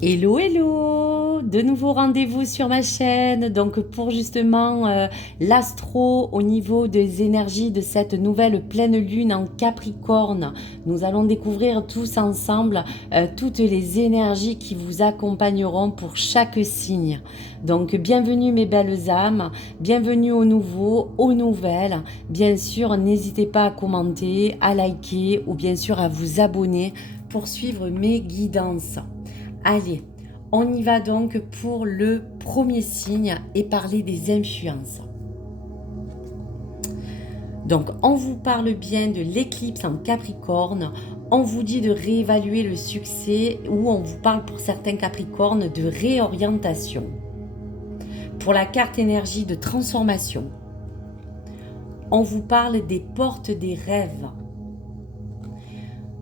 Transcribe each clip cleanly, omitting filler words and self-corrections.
Hello, hello! De nouveau rendez-vous sur ma chaîne, donc pour justement l'astro au niveau des énergies de cette nouvelle pleine lune en Capricorne. Nous allons découvrir tous ensemble toutes les énergies qui vous accompagneront pour chaque signe. Donc bienvenue mes belles âmes, bienvenue aux nouveaux, aux nouvelles. Bien sûr, n'hésitez pas à commenter, à liker ou bien sûr à vous abonner pour suivre mes guidances. Allez, on y va donc pour le premier signe et parler des influences. Donc, on vous parle bien de l'éclipse en Capricorne, on vous dit de réévaluer le succès ou on vous parle pour certains Capricornes de réorientation. Pour la carte énergie de transformation, on vous parle des portes des rêves.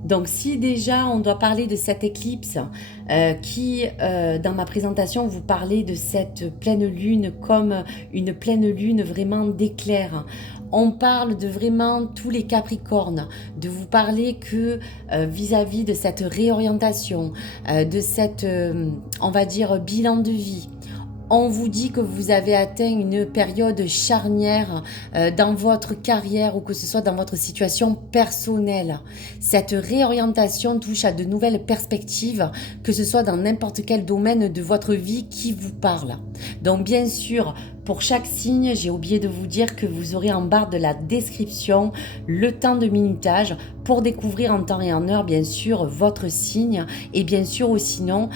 Donc si déjà on doit parler de cette éclipse qui, dans ma présentation, vous parlait de cette pleine lune comme une pleine lune vraiment d'éclair. On parle de vraiment tous les Capricornes, de vous parler que vis-à-vis de cette réorientation, de cette, on va dire, bilan de vie. On vous dit que vous avez atteint une période charnière dans votre carrière ou que ce soit dans votre situation personnelle. Cette réorientation touche à de nouvelles perspectives, que ce soit dans n'importe quel domaine de votre vie qui vous parle. Donc bien sûr, pour chaque signe, j'ai oublié de vous dire que vous aurez en barre de la description le temps de minutage pour découvrir en temps et en heure, bien sûr, votre signe et bien sûr, ou sinon,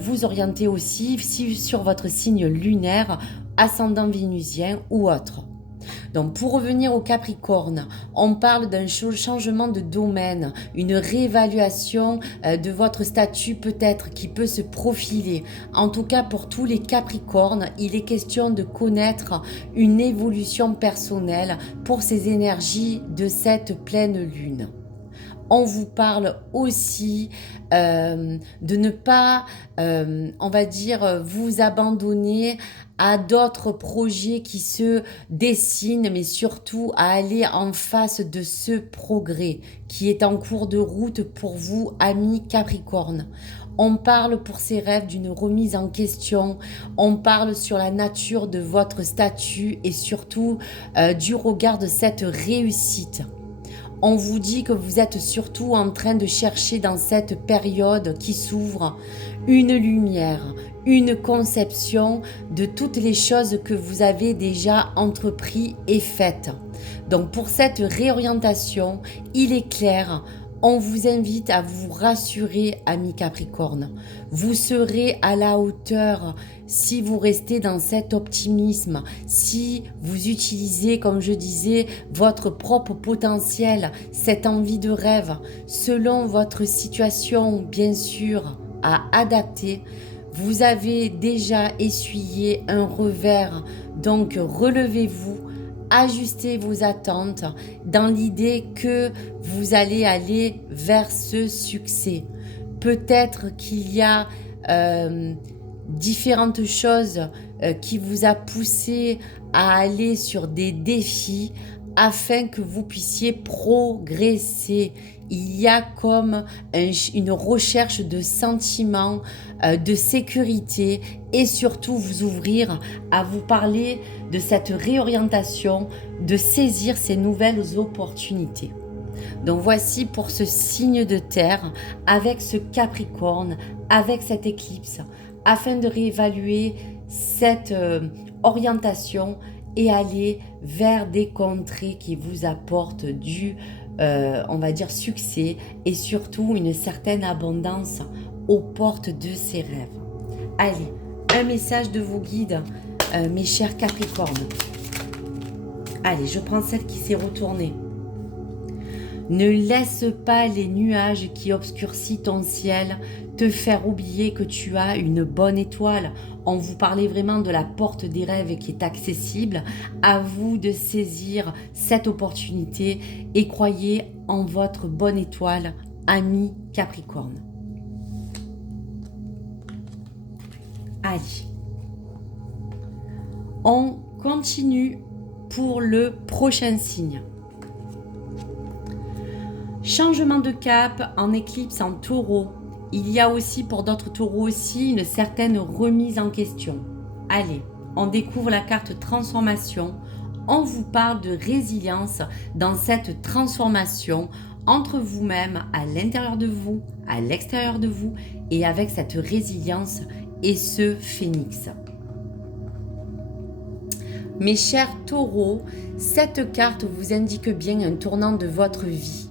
vous orienter aussi sur votre signe lunaire, ascendant vénusien ou autre. Donc pour revenir au Capricorne, on parle d'un changement de domaine, une réévaluation de votre statut peut-être qui peut se profiler. En tout cas pour tous les Capricornes, il est question de connaître une évolution personnelle pour ces énergies de cette pleine lune. On vous parle aussi de ne pas, on va dire, vous abandonner à d'autres projets qui se dessinent, mais surtout à aller en face de ce progrès qui est en cours de route pour vous, amis Capricorne. On parle pour ces rêves d'une remise en question, on parle sur la nature de votre statut et surtout du regard de cette réussite. On vous dit que vous êtes surtout en train de chercher dans cette période qui s'ouvre une lumière, une conception de toutes les choses que vous avez déjà entrepris et faites. Donc pour cette réorientation, il est clair, on vous invite à vous rassurer, amis Capricorne. Vous serez à la hauteur si vous restez dans cet optimisme, si vous utilisez, comme je disais, votre propre potentiel, cette envie de rêve, selon votre situation, bien sûr, à adapter. Vous avez déjà essuyé un revers, donc relevez-vous. Ajustez vos attentes dans l'idée que vous allez aller vers ce succès. Peut-être qu'il y a différentes choses qui vous a poussé à aller sur des défis afin que vous puissiez progresser. Il y a comme une recherche de sentiments, de sécurité et surtout vous ouvrir à vous parler de cette réorientation, de saisir ces nouvelles opportunités. Donc voici pour ce signe de terre, avec ce Capricorne, avec cette éclipse, afin de réévaluer cette orientation et aller vers des contrées qui vous apportent du, on va dire, succès et surtout une certaine abondance aux portes de ces rêves. Allez, un message de vos guides, mes chers Capricornes. Allez, je prends celle qui s'est retournée. Ne laisse pas les nuages qui obscurcissent ton ciel te faire oublier que tu as une bonne étoile. On vous parlait vraiment de la porte des rêves qui est accessible. À vous de saisir cette opportunité et croyez en votre bonne étoile, ami Capricorne. Allez, on continue pour le prochain signe. Changement de cap en éclipse en taureau. Il y a aussi pour d'autres taureaux aussi une certaine remise en question. Allez, on découvre la carte transformation. On vous parle de résilience dans cette transformation entre vous-même, à l'intérieur de vous, à l'extérieur de vous et avec cette résilience et ce phénix. Mes chers taureaux, cette carte vous indique bien un tournant de votre vie.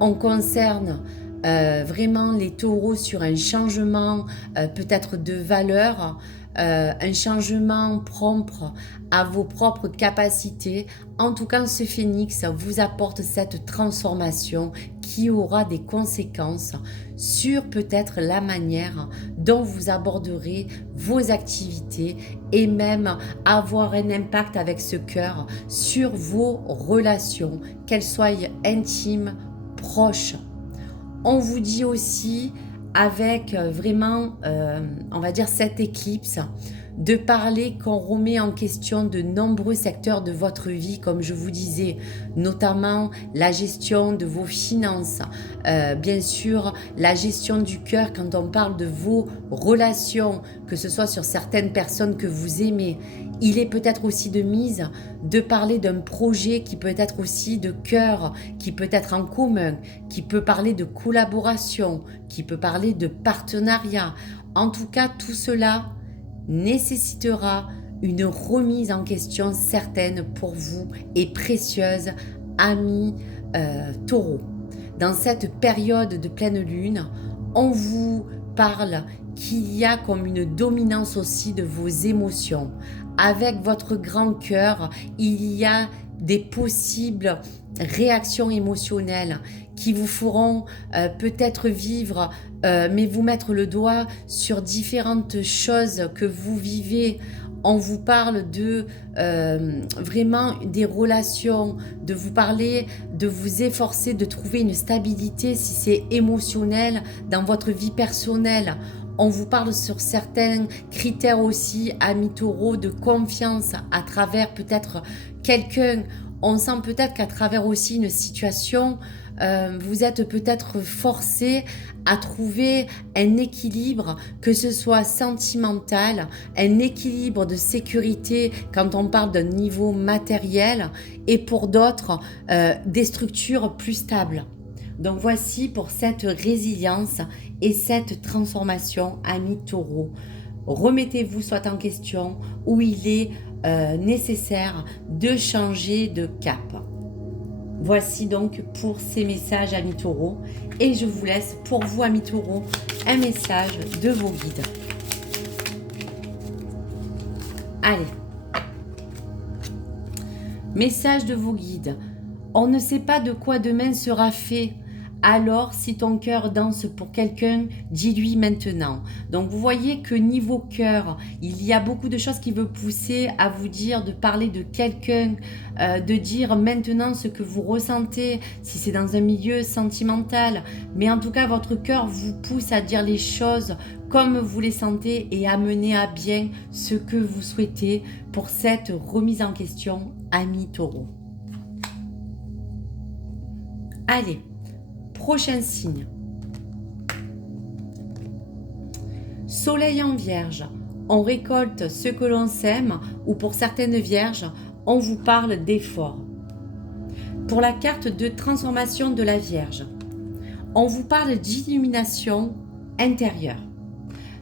On concerne vraiment les taureaux sur un changement peut-être de valeur, un changement propre à vos propres capacités. En tout cas, ce phénix vous apporte cette transformation qui aura des conséquences sur peut-être la manière dont vous aborderez vos activités et même avoir un impact avec ce cœur sur vos relations, qu'elles soient intimes, proches. On vous dit aussi, avec vraiment, on va dire, cette éclipse, de parler qu'on remet en question de nombreux secteurs de votre vie, comme je vous disais, notamment la gestion de vos finances, bien sûr la gestion du cœur quand on parle de vos relations, que ce soit sur certaines personnes que vous aimez. Il est peut-être aussi de mise de parler d'un projet qui peut être aussi de cœur, qui peut être en commun, qui peut parler de collaboration, qui peut parler de partenariat. En tout cas, tout cela nécessitera une remise en question certaine pour vous et précieuse, amis taureaux. Dans cette période de pleine lune, on vous parle qu'il y a comme une dominance aussi de vos émotions. Avec votre grand cœur, il y a des possibles réactions émotionnelles qui vous feront peut-être vivre, mais vous mettre le doigt sur différentes choses que vous vivez. On vous parle de vraiment des relations, de vous parler, de vous efforcer de trouver une stabilité si c'est émotionnel dans votre vie personnelle. On vous parle sur certains critères aussi, amis taureaux, de confiance à travers peut-être quelqu'un. On sent peut-être qu'à travers aussi une situation, vous êtes peut-être forcé à trouver un équilibre, que ce soit sentimental, un équilibre de sécurité quand on parle d'un niveau matériel et pour d'autres, des structures plus stables. Donc voici pour cette résilience et cette transformation, amis taureaux. Remettez-vous soit en question où il est nécessaire de changer de cap. Voici donc pour ces messages, amis taureaux. Et je vous laisse pour vous, amis taureaux, un message de vos guides. Allez. Message de vos guides. On ne sait pas de quoi demain sera fait. Alors, si ton cœur danse pour quelqu'un, dis-lui maintenant. Donc, vous voyez que niveau cœur, il y a beaucoup de choses qui veulent pousser à vous dire de parler de quelqu'un, de dire maintenant ce que vous ressentez, si c'est dans un milieu sentimental. Mais en tout cas, votre cœur vous pousse à dire les choses comme vous les sentez et à mener à bien ce que vous souhaitez pour cette remise en question, amis taureaux. Allez. Prochain signe. Soleil en Vierge. On récolte ce que l'on sème ou pour certaines Vierges, on vous parle d'effort. Pour la carte de transformation de la Vierge, on vous parle d'illumination intérieure.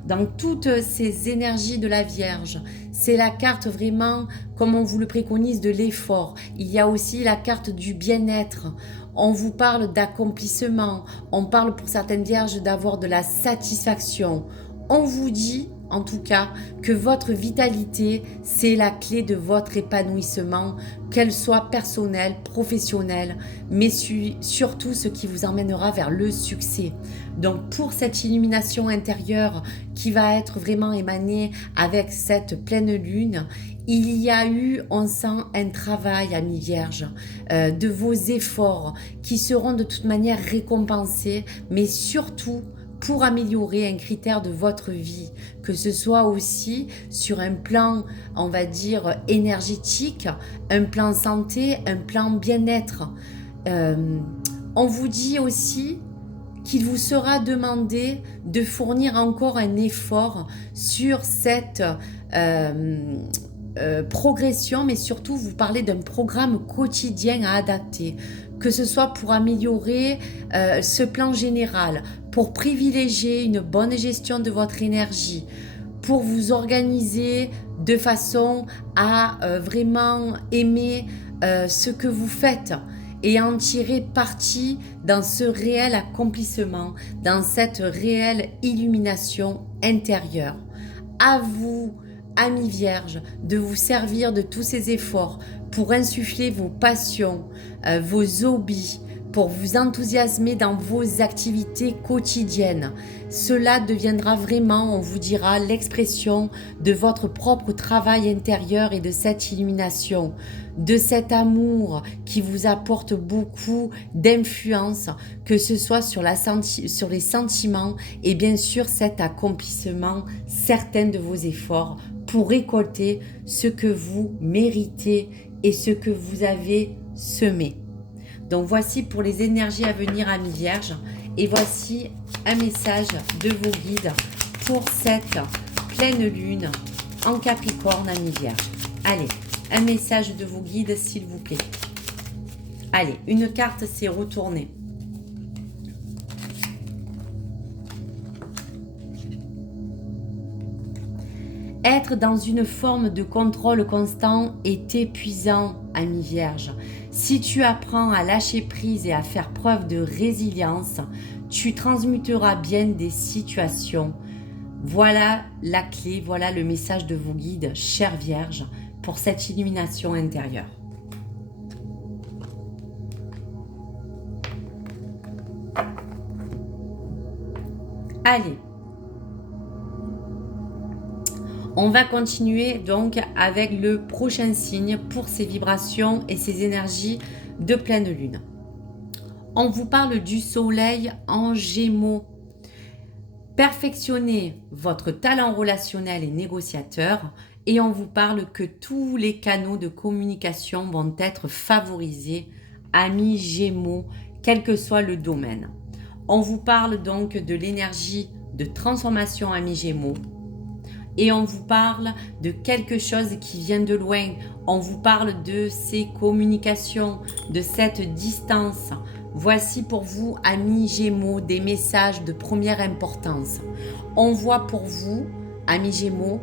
Dans toutes ces énergies de la Vierge, c'est la carte vraiment, comme on vous le préconise, de l'effort. Il y a aussi la carte du bien-être. On vous parle d'accomplissement. On parle pour certaines Vierges d'avoir de la satisfaction. On vous dit, en tout cas, que votre vitalité, c'est la clé de votre épanouissement, qu'elle soit personnelle, professionnelle, mais surtout ce qui vous emmènera vers le succès. Donc pour cette illumination intérieure qui va être vraiment émanée avec cette pleine lune, il y a eu, on sent, un travail, amis vierges, de vos efforts qui seront de toute manière récompensés, mais surtout pour améliorer un critère de votre vie, que ce soit aussi sur un plan, on va dire, énergétique, un plan santé, un plan bien-être. On vous dit aussi qu'il vous sera demandé de fournir encore un effort sur cette progression, mais surtout vous parlez d'un programme quotidien à adapter, que ce soit pour améliorer ce plan général, pour privilégier une bonne gestion de votre énergie, pour vous organiser de façon à vraiment aimer ce que vous faites et en tirer parti dans ce réel accomplissement, dans cette réelle illumination intérieure. À vous, amis vierges, de vous servir de tous ces efforts pour insuffler vos passions, vos hobbies, pour vous enthousiasmer dans vos activités quotidiennes. Cela deviendra vraiment, on vous dira, l'expression de votre propre travail intérieur et de cette illumination, de cet amour qui vous apporte beaucoup d'influence, que ce soit sur les sentiments et bien sûr cet accomplissement certain de vos efforts pour récolter ce que vous méritez et ce que vous avez semé. Donc voici pour les énergies à venir, amis vierges, et voici un message de vos guides pour cette pleine lune en Capricorne, amis vierges. Allez, un message de vos guides s'il vous plaît. Allez, une carte s'est retournée. Être dans une forme de contrôle constant est épuisant, ami vierge. Si tu apprends à lâcher prise et à faire preuve de résilience, tu transmuteras bien des situations. Voilà la clé, voilà le message de vos guides, chère vierge, pour cette illumination intérieure. Allez. On va continuer donc avec le prochain signe pour ces vibrations et ces énergies de pleine lune. On vous parle du soleil en Gémeaux. Perfectionnez votre talent relationnel et négociateur et on vous parle que tous les canaux de communication vont être favorisés, amis Gémeaux, quel que soit le domaine. On vous parle donc de l'énergie de transformation, amis Gémeaux. Et on vous parle de quelque chose qui vient de loin. On vous parle de ces communications, de cette distance. Voici pour vous, amis Gémeaux, des messages de première importance. On voit pour vous, amis Gémeaux,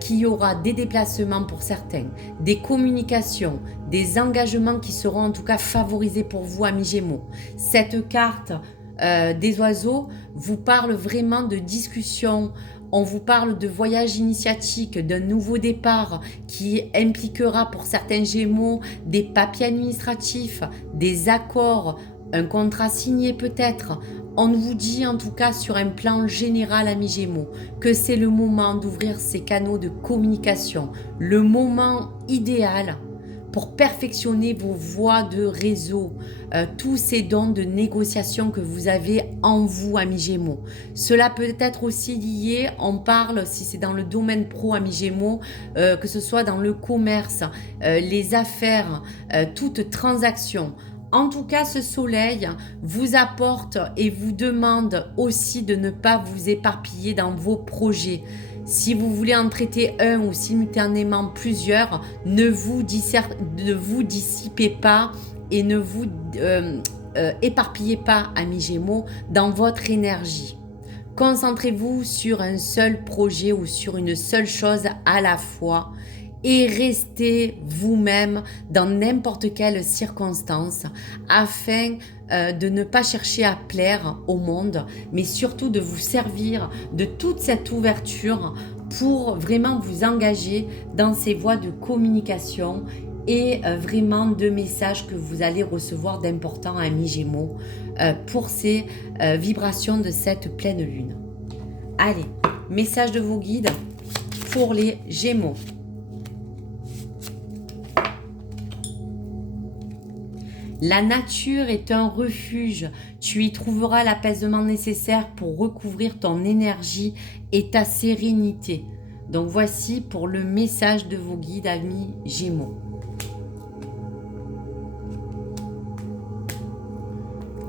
qu'il y aura des déplacements pour certains, des communications, des engagements qui seront en tout cas favorisés pour vous, amis Gémeaux. Cette carte des oiseaux vous parle vraiment de discussion. On vous parle de voyage initiatique, d'un nouveau départ qui impliquera pour certains Gémeaux des papiers administratifs, des accords, un contrat signé peut-être. On vous dit en tout cas sur un plan général, amis Gémeaux, que c'est le moment d'ouvrir ces canaux de communication, le moment idéal pour perfectionner vos voies de réseau, tous ces dons de négociation que vous avez en vous, amis Gémeaux. Cela peut être aussi lié, on parle, si c'est dans le domaine pro, amis Gémeaux, que ce soit dans le commerce, les affaires, toute transaction. En tout cas, ce soleil vous apporte et vous demande aussi de ne pas vous éparpiller dans vos projets. Si vous voulez en traiter un ou simultanément plusieurs, ne vous dissipez pas et ne vous éparpillez pas, amis Gémeaux, dans votre énergie. Concentrez-vous sur un seul projet ou sur une seule chose à la fois et restez vous-même dans n'importe quelle circonstance afin de ne pas chercher à plaire au monde, mais surtout de vous servir de toute cette ouverture pour vraiment vous engager dans ces voies de communication et vraiment de messages que vous allez recevoir d'importants, amis Gémeaux, pour ces vibrations de cette pleine lune. Allez, message de vos guides pour les Gémeaux. La nature est un refuge. Tu y trouveras l'apaisement nécessaire pour recouvrir ton énergie et ta sérénité. Donc voici pour le message de vos guides, amis Gémeaux.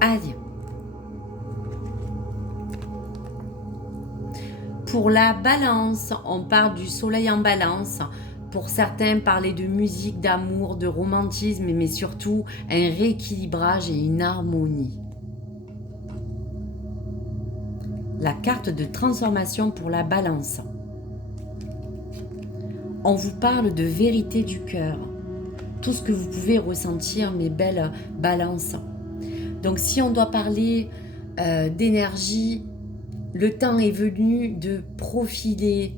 Allez. Pour la balance, on parle du soleil en balance. Pour certains, parler de musique, d'amour, de romantisme, mais surtout un rééquilibrage et une harmonie. La carte de transformation pour la balance. On vous parle de vérité du cœur. Tout ce que vous pouvez ressentir, mes belles balances. Donc si on doit parler d'énergie, le temps est venu de profiler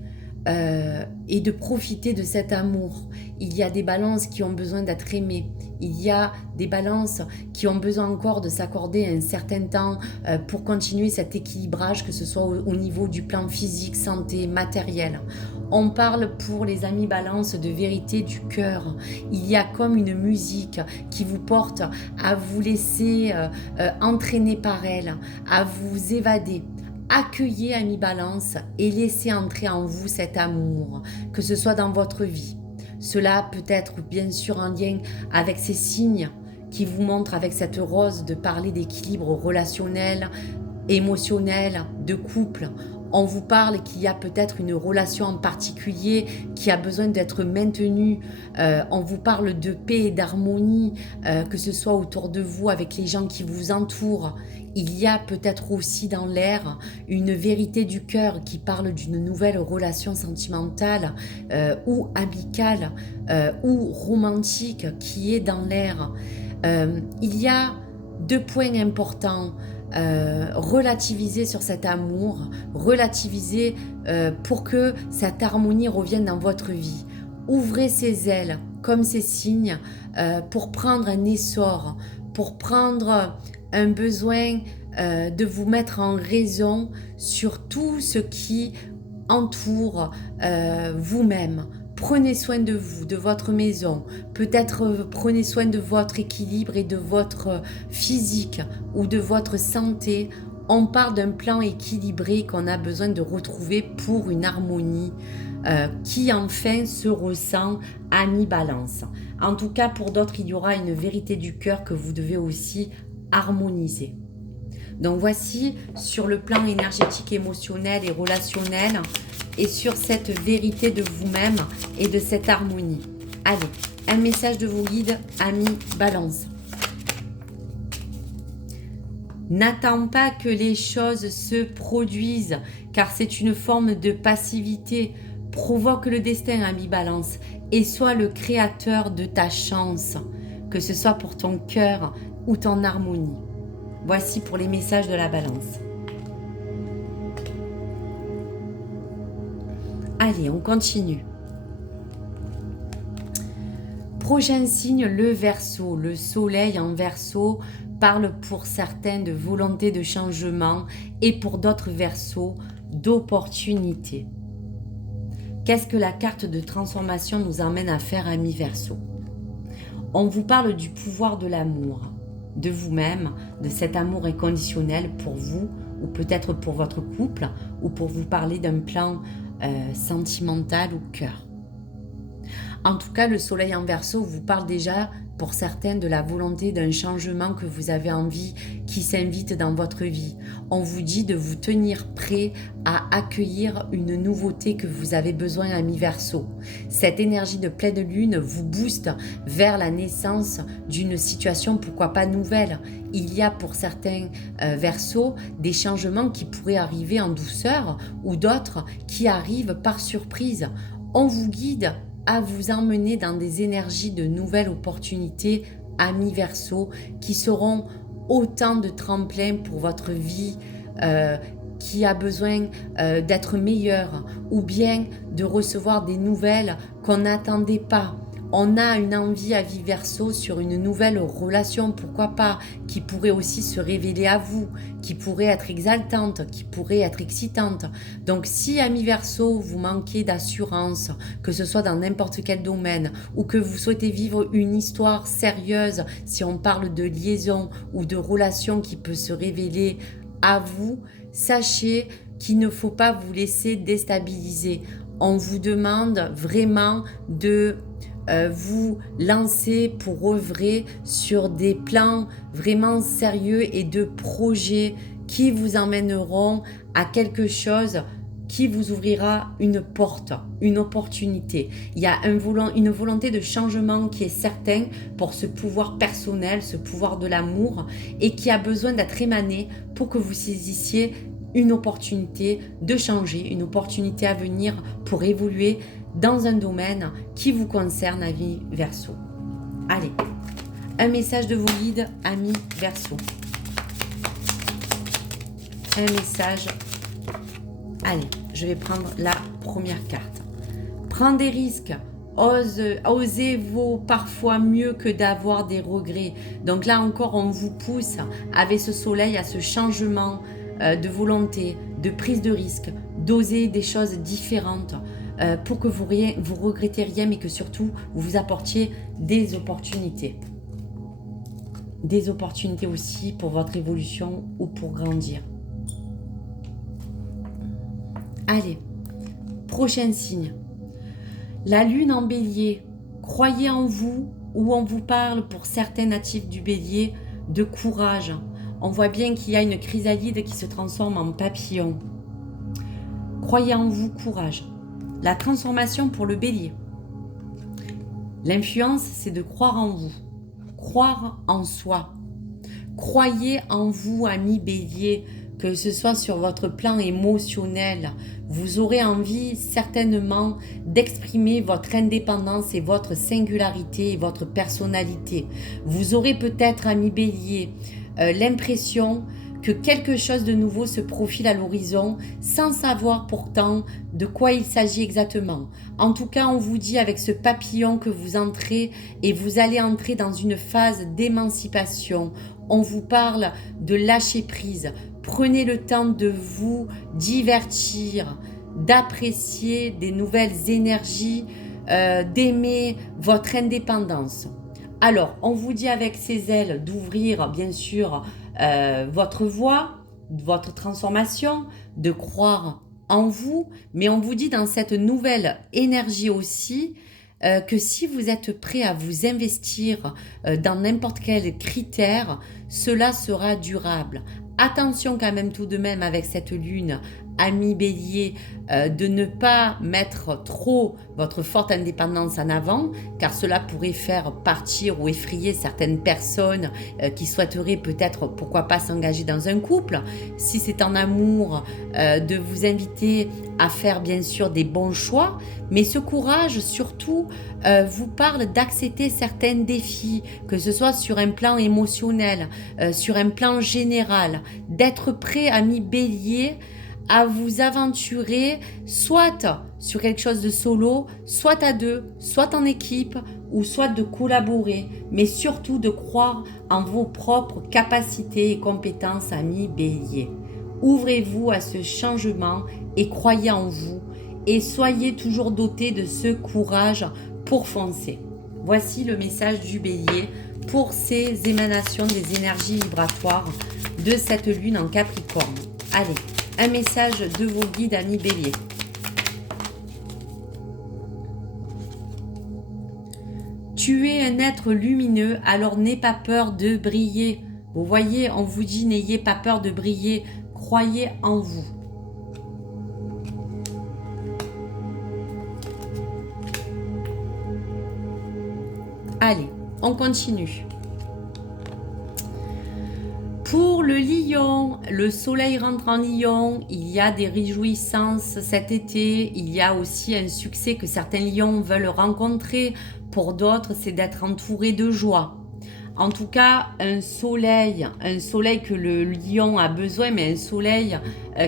et de profiter de cet amour. Il y a des balances qui ont besoin d'être aimées. Il y a des balances qui ont besoin encore de s'accorder un certain temps pour continuer cet équilibrage, que ce soit au niveau du plan physique, santé, matériel. On parle pour les amis balance de vérité du cœur. Il y a comme une musique qui vous porte à vous laisser entraîner par elle, à vous évader. Accueillez Ami Balance et laissez entrer en vous cet amour, que ce soit dans votre vie. Cela peut être bien sûr en lien avec ces signes qui vous montrent avec cette rose de parler d'équilibre relationnel, émotionnel, de couple. On vous parle qu'il y a peut-être une relation en particulier qui a besoin d'être maintenue. On vous parle de paix et d'harmonie, que ce soit autour de vous, avec les gens qui vous entourent. Il y a peut-être aussi dans l'air une vérité du cœur qui parle d'une nouvelle relation sentimentale ou amicale ou romantique qui est dans l'air. Il y a 2 points importants. Relativiser sur cet amour, relativiser pour que cette harmonie revienne dans votre vie. Ouvrez ses ailes comme ces signes pour prendre un essor, pour prendre un besoin de vous mettre en raison sur tout ce qui entoure vous-même. Prenez soin de vous, de votre maison. Peut-être prenez soin de votre équilibre et de votre physique ou de votre santé. On parle d'un plan équilibré qu'on a besoin de retrouver pour une harmonie qui enfin se ressent à mi-balance. En tout cas, pour d'autres, il y aura une vérité du cœur que vous devez aussi harmoniser. Donc voici sur le plan énergétique, émotionnel et relationnel, et sur cette vérité de vous-même et de cette harmonie. Allez, un message de vos guides, amis Balance. N'attends pas que les choses se produisent, car c'est une forme de passivité. Provoque le destin, ami Balance, et sois le créateur de ta chance, que ce soit pour ton cœur ou ton harmonie. Voici pour les messages de la Balance. Allez, on continue. Prochain signe, le Verseau. Le soleil en Verseau parle pour certains de volonté de changement et pour d'autres Verseaux d'opportunité. Qu'est-ce que la carte de transformation nous emmène à faire, amis Verseau? On vous parle du pouvoir de l'amour, de vous-même, de cet amour inconditionnel pour vous ou peut-être pour votre couple ou pour vous parler d'un plan sentimental ou cœur. En tout cas, le soleil en Verseau vous parle déjà pour certains de la volonté d'un changement que vous avez envie qui s'invite dans votre vie. On vous dit de vous tenir prêt à accueillir une nouveauté que vous avez besoin, ami Verseau. Cette énergie de pleine lune vous booste vers la naissance d'une situation, pourquoi pas nouvelle. Il y a pour certains Verseaux des changements qui pourraient arriver en douceur ou d'autres qui arrivent par surprise. On vous guide à vous emmener dans des énergies de nouvelles opportunités, amis Verseau, qui seront autant de tremplins pour votre vie qui a besoin d'être meilleure ou bien de recevoir des nouvelles qu'on n'attendait pas. On a une envie à vie Verseau sur une nouvelle relation, pourquoi pas, qui pourrait aussi se révéler à vous, qui pourrait être exaltante, qui pourrait être excitante. Donc si, ami Verseau, vous manquez d'assurance, que ce soit dans n'importe quel domaine, ou que vous souhaitez vivre une histoire sérieuse, si on parle de liaison ou de relation qui peut se révéler à vous, sachez qu'il ne faut pas vous laisser déstabiliser. On vous demande vraiment de vous lancer pour œuvrer sur des plans vraiment sérieux et de projets qui vous emmèneront à quelque chose qui vous ouvrira une porte, une opportunité. Il y a une volonté de changement qui est certaine pour ce pouvoir personnel, ce pouvoir de l'amour, et qui a besoin d'être émané pour que vous saisissiez une opportunité de changer, une opportunité à venir pour évoluer dans un domaine qui vous concerne, amis Verseau. Allez, un message de vos guides, amis Verseau. Un message. Allez, je vais prendre la première carte. Prends des risques. Osez vaut parfois mieux que d'avoir des regrets. Donc là encore, on vous pousse avec ce soleil à ce changement de volonté, de prise de risque, d'oser des choses différentes pour que vous regrettez rien, mais que surtout vous vous apportiez des opportunités. Des opportunités aussi pour votre évolution ou pour grandir. Allez, prochain signe. La lune en bélier. Croyez en vous, ou on vous parle pour certains natifs du bélier de courage. On voit bien qu'il y a une chrysalide qui se transforme en papillon. Croyez en vous, courage. La transformation pour le bélier. L'influence, c'est de croire en vous. Croire en soi. Croyez en vous, amis bélier, que ce soit sur votre plan émotionnel. Vous aurez envie certainement d'exprimer votre indépendance et votre singularité et votre personnalité. Vous aurez peut-être, amis bélier, l'impression que quelque chose de nouveau se profile à l'horizon sans savoir pourtant de quoi il s'agit exactement. En tout cas, on vous dit avec ce papillon que vous entrez et vous allez entrer dans une phase d'émancipation. On vous parle de lâcher prise. Prenez le temps de vous divertir, d'apprécier des nouvelles énergies, d'aimer votre indépendance. Alors, on vous dit avec ces ailes d'ouvrir, bien sûr, votre voie, votre transformation, de croire en vous, mais on vous dit dans cette nouvelle énergie aussi que si vous êtes prêt à vous investir dans n'importe quel critère, cela sera durable. Attention quand même tout de même avec cette lune, amis bélier, de ne pas mettre trop votre forte indépendance en avant, car cela pourrait faire partir ou effrayer certaines personnes qui souhaiteraient peut-être, pourquoi pas, s'engager dans un couple. Si c'est en amour, de vous inviter à faire bien sûr des bons choix, mais ce courage surtout vous parle d'accepter certains défis, que ce soit sur un plan émotionnel, sur un plan général, d'être prêt, amis bélier, à vous aventurer soit sur quelque chose de solo, soit à deux, soit en équipe, ou soit de collaborer, mais surtout de croire en vos propres capacités et compétences, amis bélier. Ouvrez-vous à ce changement et croyez en vous, et soyez toujours dotés de ce courage pour foncer. Voici le message du bélier pour ces émanations des énergies vibratoires de cette lune en Capricorne. Allez, un message de vos guides, amis bélier. Tu es un être lumineux, alors n'aie pas peur de briller. Vous voyez, on vous dit n'ayez pas peur de briller, croyez en vous. Allez, on continue. Pour le lion, le soleil rentre en lion, il y a des réjouissances cet été, il y a aussi un succès que certains lions veulent rencontrer, pour d'autres c'est d'être entouré de joie. En tout cas, un soleil que le lion a besoin, mais un soleil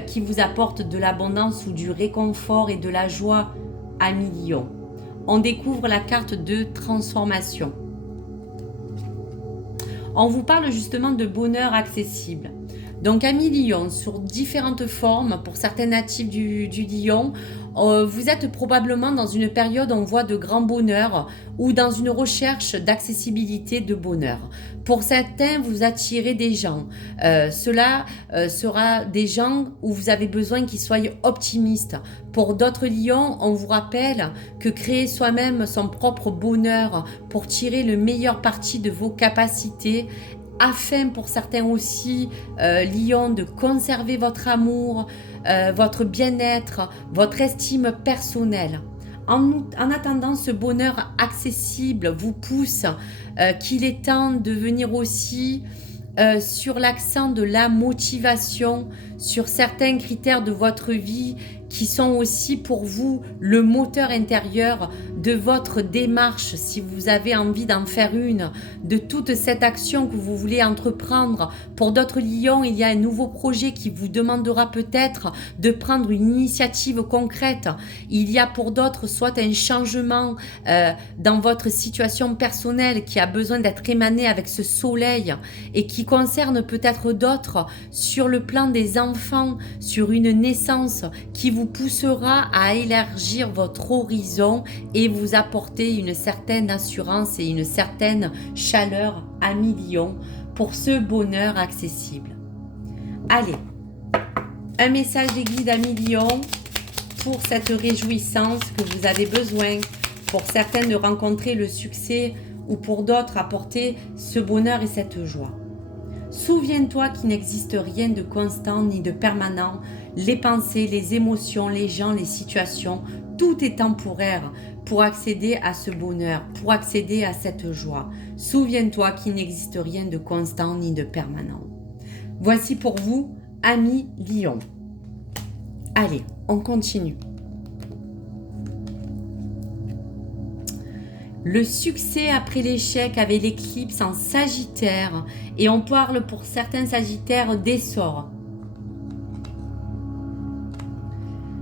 qui vous apporte de l'abondance ou du réconfort et de la joie, ami lion. On découvre la carte de transformation. On vous parle justement de bonheur accessible. Donc, amis lion, sur différentes formes, pour certains natifs du lion, vous êtes probablement dans une période où on voit de grand bonheur ou dans une recherche d'accessibilité de bonheur. Pour certains, vous attirez des gens. Cela sera des gens où vous avez besoin qu'ils soient optimistes. Pour d'autres lions, on vous rappelle que créer soi-même son propre bonheur pour tirer le meilleur parti de vos capacités afin pour certains aussi, Lion, de conserver votre amour, votre bien-être, votre estime personnelle. En attendant, ce bonheur accessible vous pousse qu'il est temps de venir aussi sur l'accent de la motivation, sur certains critères de votre vie qui sont aussi pour vous le moteur intérieur de votre démarche, si vous avez envie d'en faire une, de toute cette action que vous voulez entreprendre. Pour d'autres lions, il y a un nouveau projet qui vous demandera peut-être de prendre une initiative concrète. Il y a pour d'autres soit un changement dans votre situation personnelle qui a besoin d'être émané avec ce soleil et qui concerne peut-être d'autres sur le plan des enfants, sur une naissance qui vous poussera à élargir votre horizon et vous apporter une certaine assurance et une certaine chaleur à millions pour ce bonheur accessible. Allez, un message des guides à millions pour cette réjouissance que vous avez besoin, pour certains de rencontrer le succès ou pour d'autres apporter ce bonheur et cette joie. Souviens-toi qu'il n'existe rien de constant ni de permanent. Les pensées, les émotions, les gens, les situations, tout est temporaire pour accéder à ce bonheur, pour accéder à cette joie. Souviens-toi qu'il n'existe rien de constant ni de permanent. Voici pour vous, amis Lion. Allez, on continue. Le succès après l'échec avec l'éclipse en Sagittaire, et on parle pour certains Sagittaires d'essor.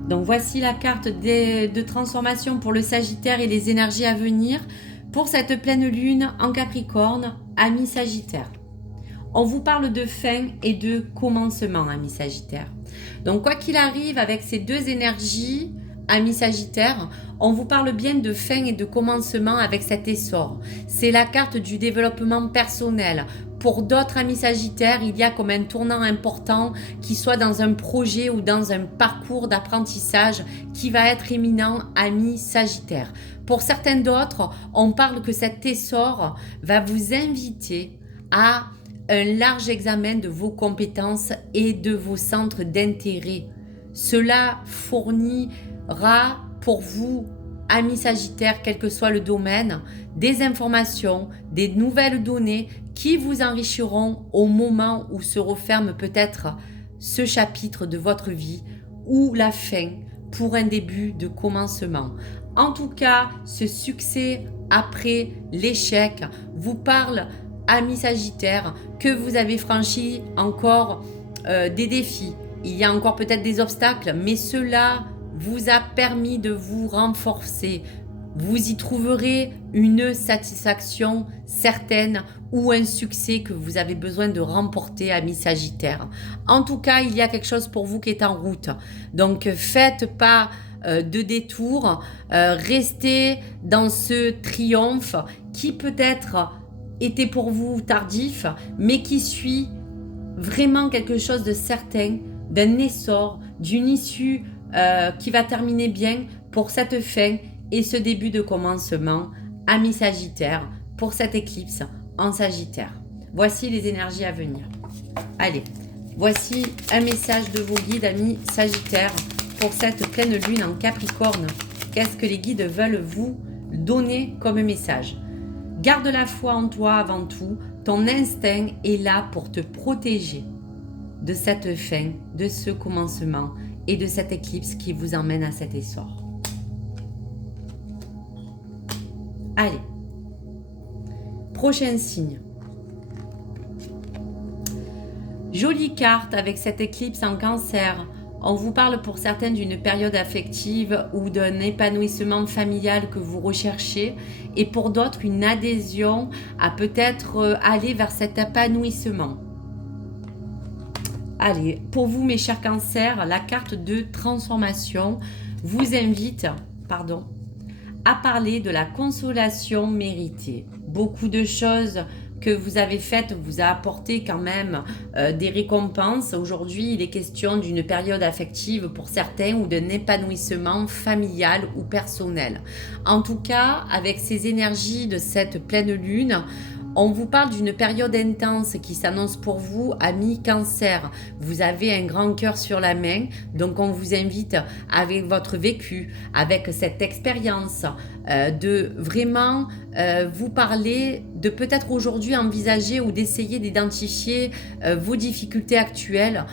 Donc voici la carte de transformation pour le Sagittaire et les énergies à venir pour cette pleine lune en Capricorne, amis Sagittaire. On vous parle de fin et de commencement, amis Sagittaire. Donc quoi qu'il arrive avec ces deux énergies, amis Sagittaire, on vous parle bien de fin et de commencement avec cet essor. C'est la carte du développement personnel. Pour d'autres amis Sagittaires, il y a comme un tournant important qui soit dans un projet ou dans un parcours d'apprentissage qui va être éminent, amis Sagittaire. Pour certains d'autres, on parle que cet essor va vous inviter à un large examen de vos compétences et de vos centres d'intérêt. Cela fournira pour vous, amis Sagittaires, quel que soit le domaine, des informations, des nouvelles données qui vous enrichiront au moment où se referme peut-être ce chapitre de votre vie ou la fin pour un début de commencement. En tout cas, ce succès après l'échec vous parle, amis Sagittaires, que vous avez franchi encore des défis. Il y a encore peut-être des obstacles, mais cela vous a permis de vous renforcer. Vous y trouverez une satisfaction certaine ou un succès que vous avez besoin de remporter, amis Sagittaires. En tout cas, il y a quelque chose pour vous qui est en route. Donc, faites pas de détour. Restez dans ce triomphe qui peut-être était pour vous tardif, mais qui suit vraiment quelque chose de certain, d'un essor, d'une issue qui va terminer bien pour cette fin et ce début de commencement, amis Sagittaire, pour cette éclipse en Sagittaire. Voici les énergies à venir. Allez, voici un message de vos guides, amis Sagittaire, pour cette pleine lune en Capricorne. Qu'est-ce que les guides veulent vous donner comme message? Garde la foi en toi avant tout. Ton instinct est là pour te protéger de cette fin, de ce commencement et de cette éclipse qui vous emmène à cet essor. Allez, prochain signe. Jolie carte avec cette éclipse en Cancer. On vous parle pour certains d'une période affective ou d'un épanouissement familial que vous recherchez et pour d'autres une adhésion à peut-être aller vers cet épanouissement. Allez, pour vous mes chers cancers, la carte de transformation vous invite, à parler de la consolation méritée. Beaucoup de choses que vous avez faites vous a apporté quand même des récompenses. Aujourd'hui, il est question d'une période affective pour certains ou d'un épanouissement familial ou personnel. En tout cas, avec ces énergies de cette pleine lune, On vous parle d'une période intense qui s'annonce pour vous, amis Cancer. Vous avez un grand cœur sur la main, donc on vous invite avec votre vécu, avec cette expérience, de vraiment vous parler, de peut-être aujourd'hui envisager ou d'essayer d'identifier vos difficultés actuelles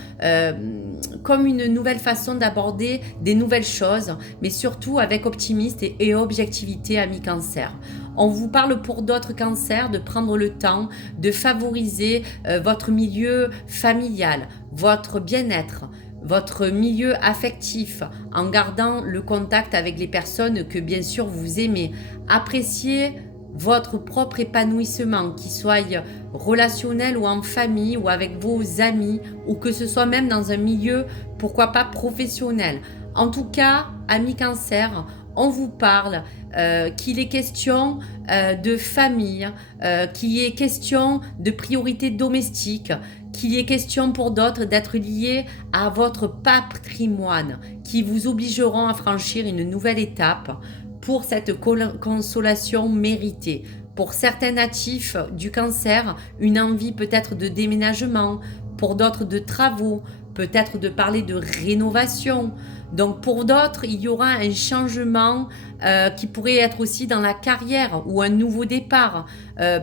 comme une nouvelle façon d'aborder des nouvelles choses, mais surtout avec optimisme et objectivité, amis Cancer. On vous parle pour d'autres cancers de prendre le temps de favoriser votre milieu familial, votre bien-être, votre milieu affectif, en gardant le contact avec les personnes que bien sûr vous aimez. Appréciez votre propre épanouissement, qu'il soit relationnel ou en famille ou avec vos amis, ou que ce soit même dans un milieu, pourquoi pas professionnel. En tout cas, amis Cancer, on vous parle qu'il est question de famille, qu'il est question de priorité domestique, qu'il est question pour d'autres d'être liés à votre patrimoine, qui vous obligeront à franchir une nouvelle étape pour cette consolation méritée. Pour certains natifs du Cancer, une envie peut-être de déménagement, pour d'autres de travaux, peut-être de parler de rénovation. Donc pour d'autres, il y aura un changement qui pourrait être aussi dans la carrière ou un nouveau départ.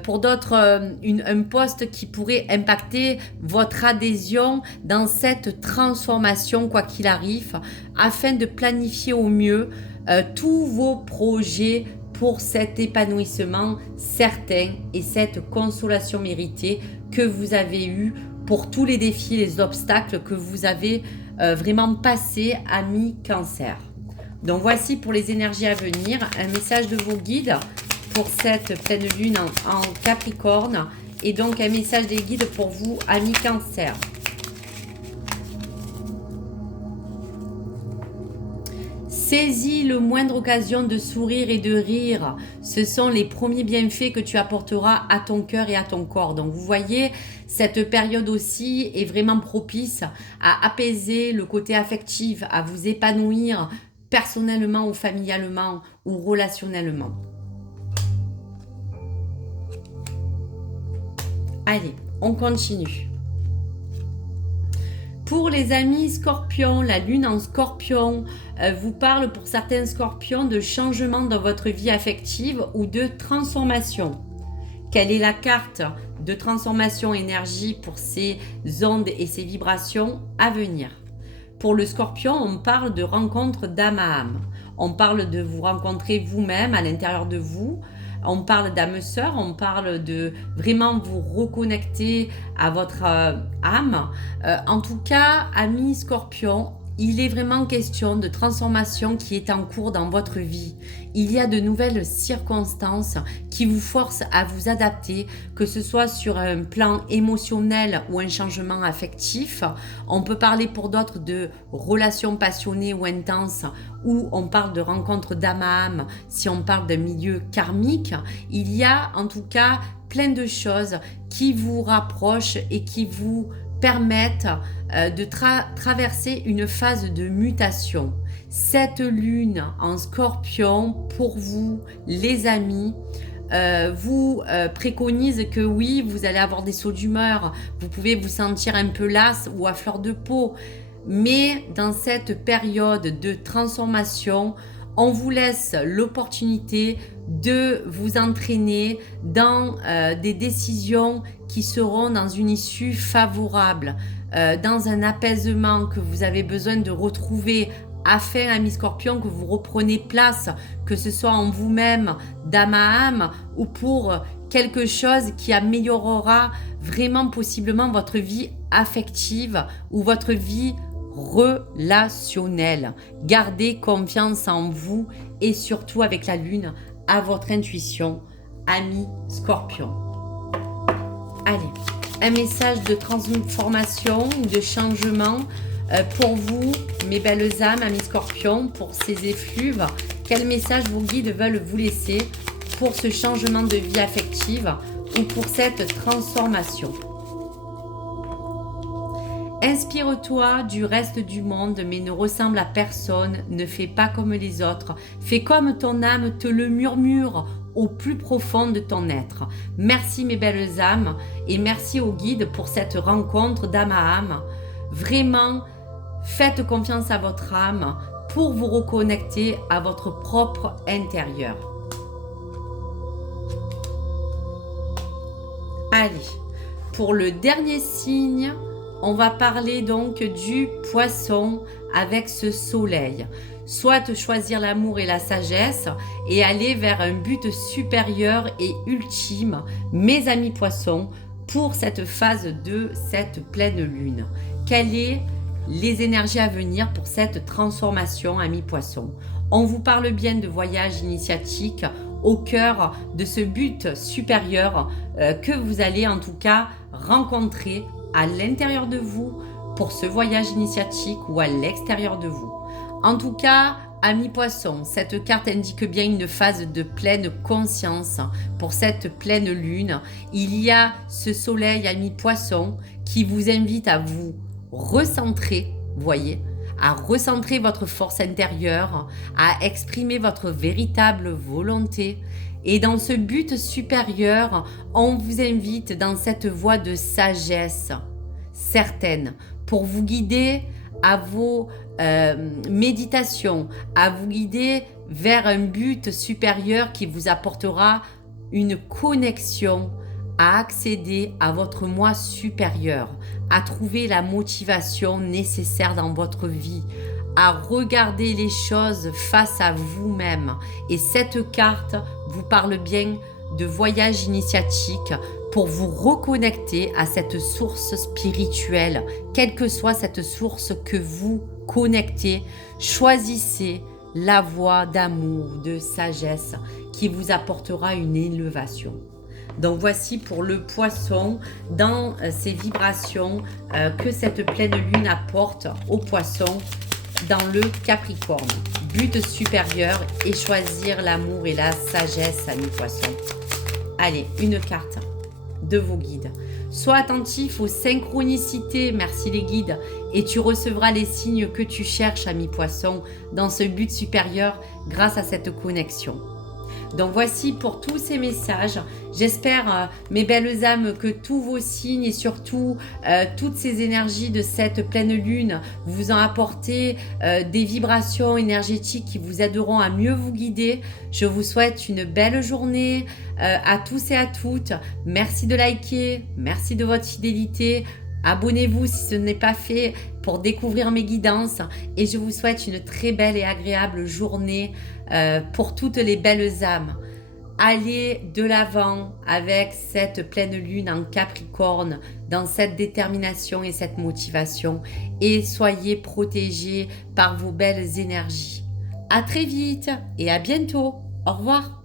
Pour d'autres, un poste qui pourrait impacter votre adhésion dans cette transformation, quoi qu'il arrive, afin de planifier au mieux tous vos projets pour cet épanouissement certain et cette consolation méritée que vous avez eue pour tous les défis, les obstacles que vous avez vraiment passés, amis Cancer. Donc voici pour les énergies à venir, un message de vos guides pour cette pleine lune en Capricorne et donc un message des guides pour vous, amis Cancer. Saisis le moindre occasion de sourire et de rire. Ce sont les premiers bienfaits que tu apporteras à ton cœur et à ton corps. Donc vous voyez, cette période aussi est vraiment propice à apaiser le côté affectif, à vous épanouir personnellement ou familialement ou relationnellement. Allez, on continue. Pour les amis Scorpions, la lune en Scorpion vous parle pour certains Scorpions de changement dans votre vie affective ou de transformation. Quelle est la carte de transformation énergie pour ces ondes et ces vibrations à venir? Pour le Scorpion, on parle de rencontre d'âme à âme. On parle de vous rencontrer vous-même à l'intérieur de vous. On parle d'âme sœur, on parle de vraiment vous reconnecter à votre âme. En tout cas, amis Scorpion, il est vraiment question de transformation qui est en cours dans votre vie. Il y a de nouvelles circonstances qui vous forcent à vous adapter, que ce soit sur un plan émotionnel ou un changement affectif. On peut parler pour d'autres de relations passionnées ou intenses, ou on parle de rencontres d'âme à âme si on parle d'un milieu karmique. Il y a en tout cas plein de choses qui vous rapprochent et qui vous permettent de traverser une phase de mutation. Cette lune en Scorpion, pour vous, les amis, vous préconise que oui, vous allez avoir des sauts d'humeur, vous pouvez vous sentir un peu lasse ou à fleur de peau, mais dans cette période de transformation, on vous laisse l'opportunité de vous entraîner dans des décisions qui seront dans une issue favorable, dans un apaisement que vous avez besoin de retrouver afin, amis Scorpions, que vous reprenez place, que ce soit en vous-même, d'âme à âme, ou pour quelque chose qui améliorera vraiment possiblement votre vie affective ou votre vie relationnelle. Gardez confiance en vous et surtout avec la lune à votre intuition, amis Scorpions. Allez, un message de transformation, de changement pour vous, mes belles âmes, amis Scorpions, pour ces effluves. Quel message vos guides veulent vous laisser pour ce changement de vie affective ou pour cette transformation? Inspire-toi du reste du monde, mais ne ressemble à personne, ne fais pas comme les autres. Fais comme ton âme te le murmure au plus profond de ton être. Merci mes belles âmes et merci au guide pour cette rencontre d'âme à âme. Vraiment, faites confiance à votre âme pour vous reconnecter à votre propre intérieur. Allez, pour le dernier signe, on va parler donc du poisson avec ce soleil. Soit choisir l'amour et la sagesse et aller vers un but supérieur et ultime, mes amis poissons, pour cette phase de cette pleine lune. Quelles sont les énergies à venir pour cette transformation, amis poissons? On vous parle bien de voyage initiatique au cœur de ce but supérieur que vous allez en tout cas rencontrer à l'intérieur de vous pour ce voyage initiatique ou à l'extérieur de vous. En tout cas, amis poissons, cette carte indique bien une phase de pleine conscience pour cette pleine lune. Il y a ce soleil, amis poissons, qui vous invite à vous recentrer, voyez, à recentrer votre force intérieure, à exprimer votre véritable volonté. Et dans ce but supérieur, on vous invite dans cette voie de sagesse certaine pour vous guider à vos méditations, à vous guider vers un but supérieur qui vous apportera une connexion, à accéder à votre moi supérieur, à trouver la motivation nécessaire dans votre vie, à regarder les choses face à vous-même. Et cette carte vous parle bien de voyage initiatique pour vous reconnecter à cette source spirituelle. Quelle que soit cette source que vous connectez, choisissez la voie d'amour, de sagesse qui vous apportera une élévation. Donc voici pour le poisson dans ces vibrations que cette pleine lune apporte au poisson dans le Capricorne. But supérieur et choisir l'amour et la sagesse, amis poissons. Allez, une carte de vos guides. Sois attentif aux synchronicités, merci les guides, et tu recevras les signes que tu cherches, amis poissons, dans ce but supérieur grâce à cette connexion. Donc voici pour tous ces messages. J'espère, mes belles âmes, que tous vos signes et surtout toutes ces énergies de cette pleine lune vous ont apporté des vibrations énergétiques qui vous aideront à mieux vous guider. Je vous souhaite une belle journée à tous et à toutes. Merci de liker, merci de votre fidélité. Abonnez-vous si ce n'est pas fait pour découvrir mes guidances et je vous souhaite une très belle et agréable journée pour toutes les belles âmes. Allez de l'avant avec cette pleine lune en Capricorne dans cette détermination et cette motivation et soyez protégés par vos belles énergies. À très vite et à bientôt. Au revoir.